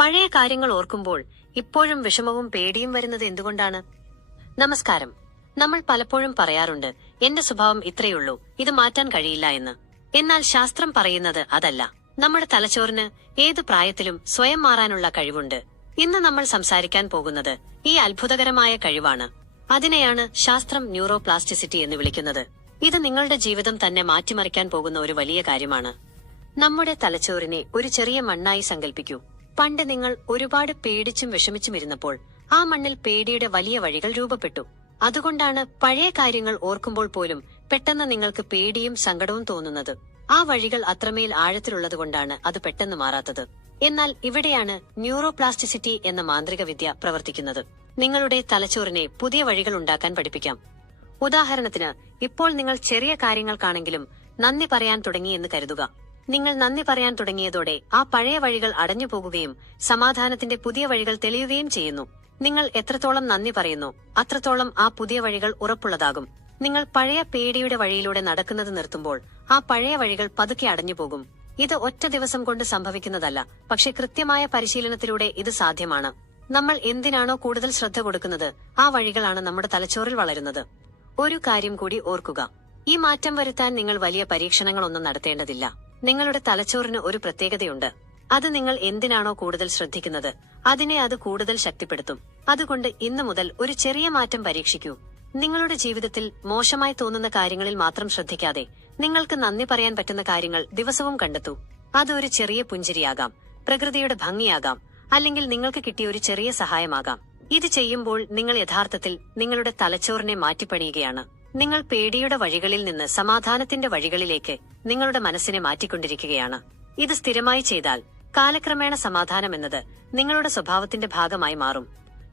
പഴയ കാര്യങ്ങൾ ഓർക്കുമ്പോൾ ഇപ്പോഴും വിഷമവും പേടിയും വരുന്നത് എന്തുകൊണ്ടാണ്? നമസ്കാരം. നമ്മൾ പലപ്പോഴും പറയാറുണ്ട്, എന്റെ സ്വഭാവം ഇത്രയുള്ളൂ, ഇത് മാറ്റാൻ കഴിയില്ല എന്ന്. എന്നാൽ ശാസ്ത്രം പറയുന്നത് അതല്ല. നമ്മുടെ തലച്ചോറിന് ഏതു പ്രായത്തിലും സ്വയം മാറാനുള്ള കഴിവുണ്ട്. ഇന്ന് നമ്മൾ സംസാരിക്കാൻ പോകുന്നത് ഈ അത്ഭുതകരമായ കഴിവാണ്. അതിനെയാണ് ശാസ്ത്രം ന്യൂറോപ്ലാസ്റ്റിസിറ്റി എന്ന് വിളിക്കുന്നത്. ഇത് നിങ്ങളുടെ ജീവിതം തന്നെ മാറ്റിമറിക്കാൻ പോകുന്ന ഒരു വലിയ കാര്യമാണ്. നമ്മുടെ തലച്ചോറിനെ ഒരു ചെറിയ മണ്ണായി സങ്കല്പിക്കൂ. പണ്ട് നിങ്ങൾ ഒരുപാട് പേടിച്ചും വിഷമിച്ചും ഇരുന്നപ്പോൾ ആ മണ്ണിൽ പേടിയുടെ വലിയ വഴികൾ രൂപപ്പെട്ടു. അതുകൊണ്ടാണ് പഴയ കാര്യങ്ങൾ ഓർക്കുമ്പോൾ പോലും പെട്ടെന്ന് നിങ്ങൾക്ക് പേടിയും സങ്കടവും തോന്നുന്നത്. ആ വഴികൾ അത്രമേൽ ആഴത്തിലുള്ളതുകൊണ്ടാണ് അത് പെട്ടെന്ന് മാറാത്തത്. എന്നാൽ ഇവിടെയാണ് ന്യൂറോപ്ലാസ്റ്റിസിറ്റി എന്ന മാന്ത്രിക വിദ്യ പ്രവർത്തിക്കുന്നത്. നിങ്ങളുടെ തലച്ചോറിനെ പുതിയ വഴികൾ ഉണ്ടാക്കാൻ പഠിപ്പിക്കാം. ഉദാഹരണത്തിന്, ഇപ്പോൾ നിങ്ങൾ ചെറിയ കാര്യങ്ങൾക്കാണെങ്കിലും നന്ദി പറയാൻ തുടങ്ങി എന്ന് കരുതുക. നിങ്ങൾ നന്ദി പറയാൻ തുടങ്ങിയതോടെ ആ പഴയ വഴികൾ അടഞ്ഞു പോകുകയും സമാധാനത്തിന്റെ പുതിയ വഴികൾ തെളിയുകയും ചെയ്യുന്നു. നിങ്ങൾ എത്രത്തോളം നന്ദി പറയുന്നു, അത്രത്തോളം ആ പുതിയ വഴികൾ ഉറപ്പുള്ളതാകും. നിങ്ങൾ പഴയ പേടിയുടെ വഴിയിലൂടെ നടക്കുന്നത് നിർത്തുമ്പോൾ ആ പഴയ വഴികൾ പതുക്കെ അടഞ്ഞുപോകും. ഇത് ഒറ്റ ദിവസം കൊണ്ട് സംഭവിക്കുന്നതല്ല, പക്ഷെ കൃത്യമായ പരിശീലനത്തിലൂടെ ഇത് സാധ്യമാണ്. നമ്മൾ എന്തിനാണോ കൂടുതൽ ശ്രദ്ധ കൊടുക്കുന്നത്, ആ വഴികളാണ് നമ്മുടെ തലച്ചോറിൽ വളരുന്നത്. ഒരു കാര്യം കൂടി ഓർക്കുക, ഈ മാറ്റം വരുത്താൻ നിങ്ങൾ വലിയ പരീക്ഷണങ്ങളൊന്നും നടത്തേണ്ടതില്ല. നിങ്ങളുടെ തലച്ചോറിന് ഒരു പ്രത്യേകതയുണ്ട്. അത് നിങ്ങൾ എന്തിനാണോ കൂടുതൽ ശ്രദ്ധിക്കുന്നത്, അതിനെ അത് കൂടുതൽ ശക്തിപ്പെടുത്തും. അതുകൊണ്ട് ഇന്നു മുതൽ ഒരു ചെറിയ മാറ്റം പരീക്ഷിക്കൂ. നിങ്ങളുടെ ജീവിതത്തിൽ മോശമായി തോന്നുന്ന കാര്യങ്ങളിൽ മാത്രം ശ്രദ്ധിക്കാതെ നിങ്ങൾക്ക് നന്ദി പറയാൻ പറ്റുന്ന കാര്യങ്ങൾ ദിവസവും കണ്ടെത്തൂ. അത് ഒരു ചെറിയ പുഞ്ചിരിയാകാം, പ്രകൃതിയുടെ ഭംഗിയാകാം, അല്ലെങ്കിൽ നിങ്ങൾക്ക് കിട്ടിയ ഒരു ചെറിയ സഹായമാകാം. ഇത് ചെയ്യുമ്പോൾ നിങ്ങൾ യഥാർത്ഥത്തിൽ നിങ്ങളുടെ തലച്ചോറിനെ മാറ്റിപ്പണിയുകയാണ്. നിങ്ങൾ പേടിയുടെ വഴികളിൽ നിന്ന് സമാധാനത്തിന്റെ വഴികളിലേക്ക് നിങ്ങളുടെ മനസ്സിനെ മാറ്റിക്കൊണ്ടിരിക്കുകയാണ്. ഇത് സ്ഥിരമായി ചെയ്താൽ കാലക്രമേണ സമാധാനം എന്നത് നിങ്ങളുടെ സ്വഭാവത്തിന്റെ ഭാഗമായി മാറും.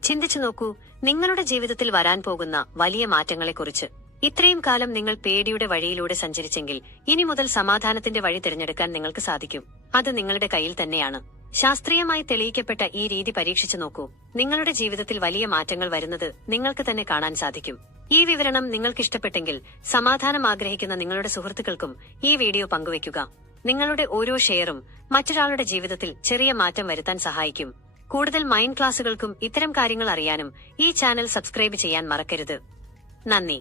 ചിന്തിച്ചു നോക്കൂ, നിങ്ങളുടെ ജീവിതത്തിൽ വരാൻ പോകുന്ന വലിയ മാറ്റങ്ങളെക്കുറിച്ച്. ഇത്രയും കാലം നിങ്ങൾ പേടിയുടെ വഴിയിലൂടെ സഞ്ചരിച്ചെങ്കിൽ ഇനി മുതൽ സമാധാനത്തിന്റെ വഴി തിരഞ്ഞെടുക്കാൻ നിങ്ങൾക്ക് സാധിക്കും. അത് നിങ്ങളുടെ കയ്യിൽ തന്നെയാണ്. ശാസ്ത്രീയമായി തെളിയിക്കപ്പെട്ട ഈ രീതി പരീക്ഷിച്ചു നോക്കൂ. നിങ്ങളുടെ ജീവിതത്തിൽ വലിയ മാറ്റങ്ങൾ വരുന്നത് നിങ്ങൾക്ക് തന്നെ കാണാൻ സാധിക്കും. ഈ വിവരണം നിങ്ങൾക്ക് ഇഷ്ടപ്പെട്ടെങ്കിൽ സമാധാനം ആഗ്രഹിക്കുന്ന നിങ്ങളുടെ സുഹൃത്തുക്കൾക്കും ഈ വീഡിയോ പങ്കുവയ്ക്കുക. നിങ്ങളുടെ ഓരോ ഷെയറും മറ്റൊരാളുടെ ജീവിതത്തിൽ ചെറിയ മാറ്റം വരുത്താൻ സഹായിക്കും. കൂടുതൽ മൈൻഡ് ക്ലാസുകൾക്കും ഇത്തരം കാര്യങ്ങൾ അറിയാനും ഈ ചാനൽ സബ്സ്ക്രൈബ് ചെയ്യാൻ മറക്കരുത്. നന്ദി.